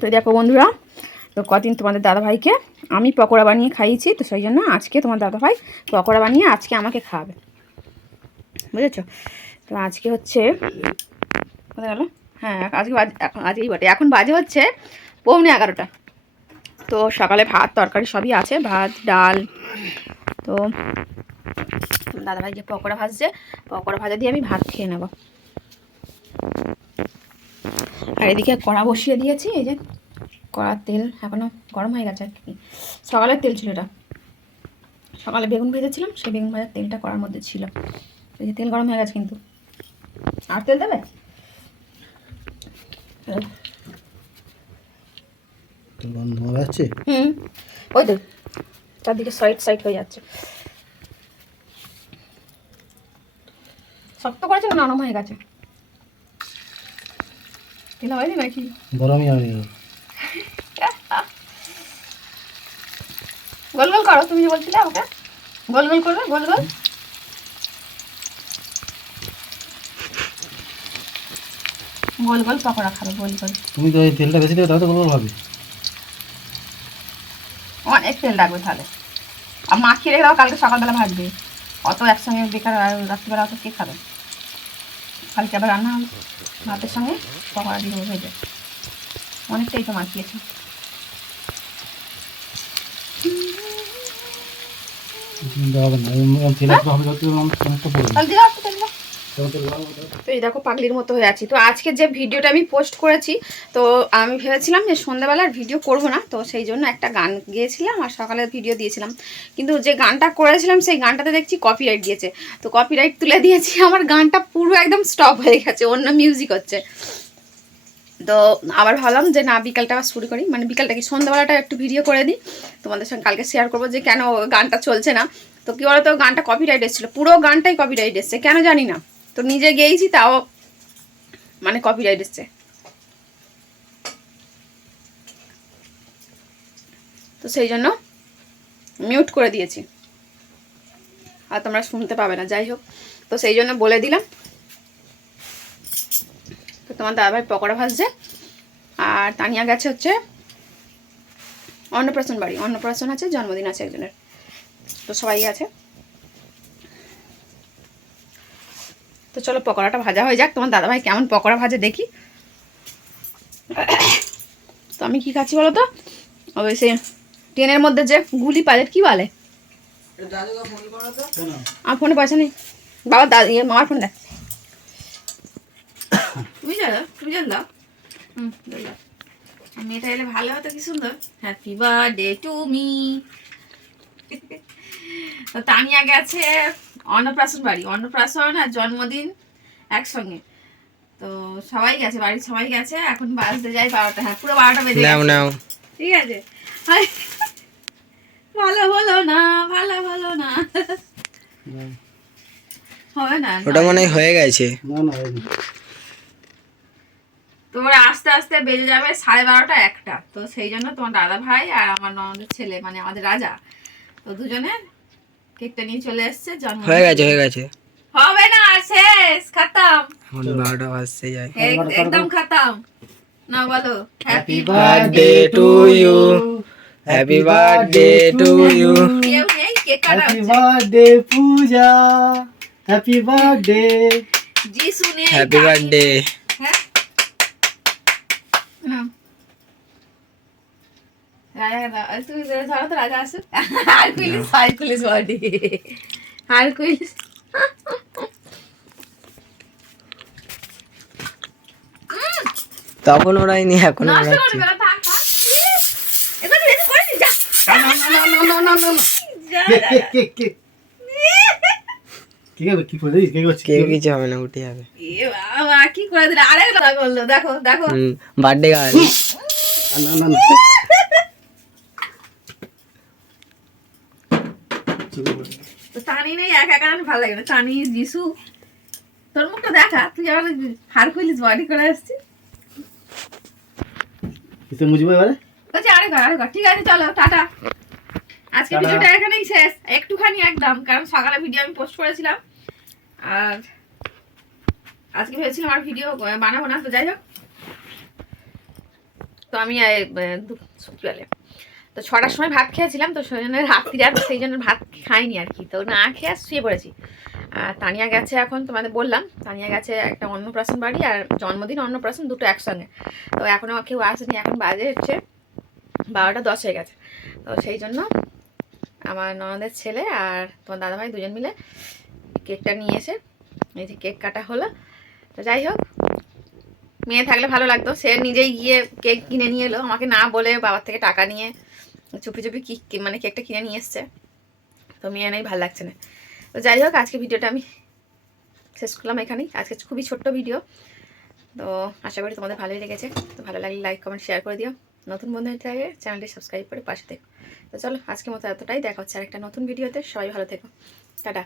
তো দেখো বন্ধুরা তো কদিন তোমাদের দাদাভাইকে আমি পকোড়া বানিয়ে খাইয়েছি তো সেই জন্য আজকে তোমার দাদাভাই পকোড়া বানিয়ে আজকে আমাকে খাওয়াবে। বুঝেছ? তো আজকে হচ্ছে কোথায় গেল? হ্যাঁ আজকে আজকেই বটে। এখন বাজে হচ্ছে পৌনে এগারোটা। তো সকালে ভাত তরকারি সবই আছে ভাত ডাল। তো দাদাভাই যে পকোড়া ভাজছে পকোড়া ভাজা দিয়ে আমি ভাত খেয়ে নেব। আর এদিকে কড়া বসিয়ে দিয়েছি এই যে কড়ার তেল এখনও গরম হয়ে গেছে আর কি। সকালের তেল ছিল এটা। সকালে বেগুন ভেজেছিলাম সেই বেগুন ভাজার তেলটা কড়ার মধ্যে ছিল। এই যে তেল গরম হয়ে গেছে কিন্তু। আর তেল দেবে? হয়ে হুম। ওই তো চারদিকে সাইড সাইড হয়ে যাচ্ছে। শক্ত করেছে না নরম হয়ে গেছে? তেল হয়নি নাকি? গরমই হয়নি। গোল গোল করো তুমি যে বলছিলে আমাকে। গোল গোল করবে গোল গোল। গোল গোল পকোড়া খাবে গোল গোল। তুমি তো এই তেলটা বেশি দেবে তাহলে তো গোল হবে। অনেক তেল রাখবে তাহলে। আর মাখিয়ে রেখে দাও কালকে সকালবেলা ভাজবে। অত একসঙ্গে বেকার রাত্রিবেলা অত কে খাবে? কালকে আবার রান্না হবে। ভাতের সঙ্গে পকোড়া দিয়ে ভেজে। অনেকটাই তো মাখিয়েছি। হবে না তো এই দেখো পাগলির মতো হয়ে আছি। তো আজকে যে ভিডিওটা আমি পোস্ট করেছি, তো আমি ভেবেছিলাম যে সন্ধ্যাবেলার ভিডিও করব না, তো সেই জন্য একটা গান গিয়েছিলাম আর সকালে ভিডিও দিয়েছিলাম। কিন্তু যে গানটা করেছিলাম, সেই গানটাতে দেখছি কপিরাইট দিয়েছে। তো কপিরাইট তুলে দিয়েছি, আমার গানটা পুরো একদম স্টপ হয়ে গেছে, অন্য মিউজিক হচ্ছে। তো আবার ভাবলাম যে না, বিকালটা আবার শুরু করি। মানে বিকালটা কি, সন্ধ্যাবেলাটা একটু ভিডিও করে দিই। তোমাদের সঙ্গে কালকে শেয়ার করব যে কেন গানটা চলছে না। তো কী বলতো, গানটা কপিরাইট এসেছিল, পুরো গানটাই কপিরাইট এসছে, কেন জানি না। তো নিজে গেয়েছি, তাও মানে কপিরাইট এসছে। তো সেই জন্য মিউট করে দিয়েছি। আর তোমরা শুনতে পাবে না, যাই হোক। তো সেই জন্য বলে দিলাম। তো তোমার দাদাভাই পকোড়া ভাজছে, আর তানিয়া গেছে হচ্ছে অন্নপ্রাশন বাড়ি। অন্নপ্রাশন আছে, জন্মদিন আছে একজনের। তো সবাই আছে। তো চলো পকোড়াটা ভাজা হয়ে যাক। তোমার দাদাভাই কেমন পকোড়া ভাজে দেখি। তো আমি কি খাচ্ছি বলো তো? ওই সে ট্রেনের মধ্যে যে গুলি পালেট কি বলে? আমার ফোনে পয়সা নেই। বাবা দাদা ইয়ে মামার ফোন দেখ। তুমি জানো, তুমি দাও। মেয়েটা এলে ভালো হতো, কি সুন্দর। হ্যাপি বার্থডে টু মি তো তানিয়া গেছে। অন্নপ্রাশন বাড়ি। অন্নপ্রাশন আর জন্মদিন একসঙ্গে। তো সবাই গেছে বাড়ির সবাই গেছে এখন বাজতে যাই বারোটা হ্যাঁ পুরো বারোটা বেজে নাও গেছে। নাও। ঠিক আছে? ভালো হলো না ভালো হলো না। হবে না ওটা মনে হয়ে গেছে। না না তোমার আস্তে আস্তে বেজে যাবে সাড়ে বারোটা একটা। তো সেই জন্য তোমার দাদা ভাই আর আমার ননদের ছেলে মানে আমাদের রাজা তো দুজনে কেকটা নিয়ে চলে এসছে জন্ম হয়ে গেছে হয়ে গেছে। হবে না শেষ খাতাম। এখন বারোটা বাজতে যায়। একদম খাতাম। না বলো। Happy birthday to you happy birthday to you happy birthday Puja. Happy birthday Jishu নেই হ্যাপি বার্থডে হ্যাঁ? তুমি ধরো তো রাজা আসুক হারকুইলিস হারকুইলিস বডি হারকুইলিস তখন এখন করবে না থাক থাক এবার বেশি করে নি, যা যা, কে যা, কে যা। কে কে কি হবে কি করে দিস কে করছিস কেউ কিছু হবে না উঠে যাবে এ বাবা কি করে দিলে আরেকটা করল দেখো দেখো নেই একা একা ভালো লাগে না? যিশু তোর মুখটা দেখা তুই আবার হারকুইলিস বডি করে আসছিস। কিসে মুজবো এবারে? বলছি আরে ঘর আরে ঘর ঠিক আছে চলো টাটা। আজকে ভিডিওটা এখানেই শেষ। একটুখানি একদম কারণ সকালে ভিডিও আমি পোস্ট করেছিলাম। আর আজকে ভেবেছিলাম আর ভিডিও বানাবো না তো যাই হোক। তো আমি আহ, দু- কি বলে তো ছটার সময় ভাত খেয়েছিলাম, তো সেই জন্য আর সেই জন্য ভাত খাইনি আর কি। তো না খেয়ে শুয়ে পড়েছি। আর তানিয়া গেছে এখন, তোমাদের বললাম, তানিয়া গেছে একটা অন্নপ্রাশন বাড়ি আর জন্মদিন, অন্নপ্রাশন দুটো একসঙ্গে। তো এখনও কেউ আসেনি, এখন বাজে হচ্ছে বারোটা দশ হয়ে গেছে। তো সেই জন্য আমার ননদের ছেলে আর তোমার দাদাভাই দুজন মিলে কেকটা নিয়ে এসে, এই যে কেক কাটা হলো। তো যাই হোক, মেয়ে থাকলে ভালো লাগতো। সে নিজেই গিয়ে কেক কিনে নিয়ে এলো, আমাকে না বলে বাবার থেকে টাকা নিয়ে চুপি চুপি কি মানে কেকটা কিনে নিয়ে এসছে। তো মেয়ে নেই, ভালো লাগছে না। তো যাই হোক, আজকে ভিডিওটা আমি শেষ করলাম এখানেই। আজকে খুবই ছোট্ট ভিডিও। তো আশা করি তোমাদের ভালোই লেগেছে। তো ভালো লাগলে লাইক, কমেন্ট, শেয়ার করে দিও। নতুন বন্ধু হয়ে থাকে চ্যানেলটি সাবস্ক্রাইব করে পাশে থেকো। তো চলো, আজকের মতো এতটাই। দেখা হচ্ছে আর একটা নতুন ভিডিওতে। সবাই ভালো থেকো। টাটা।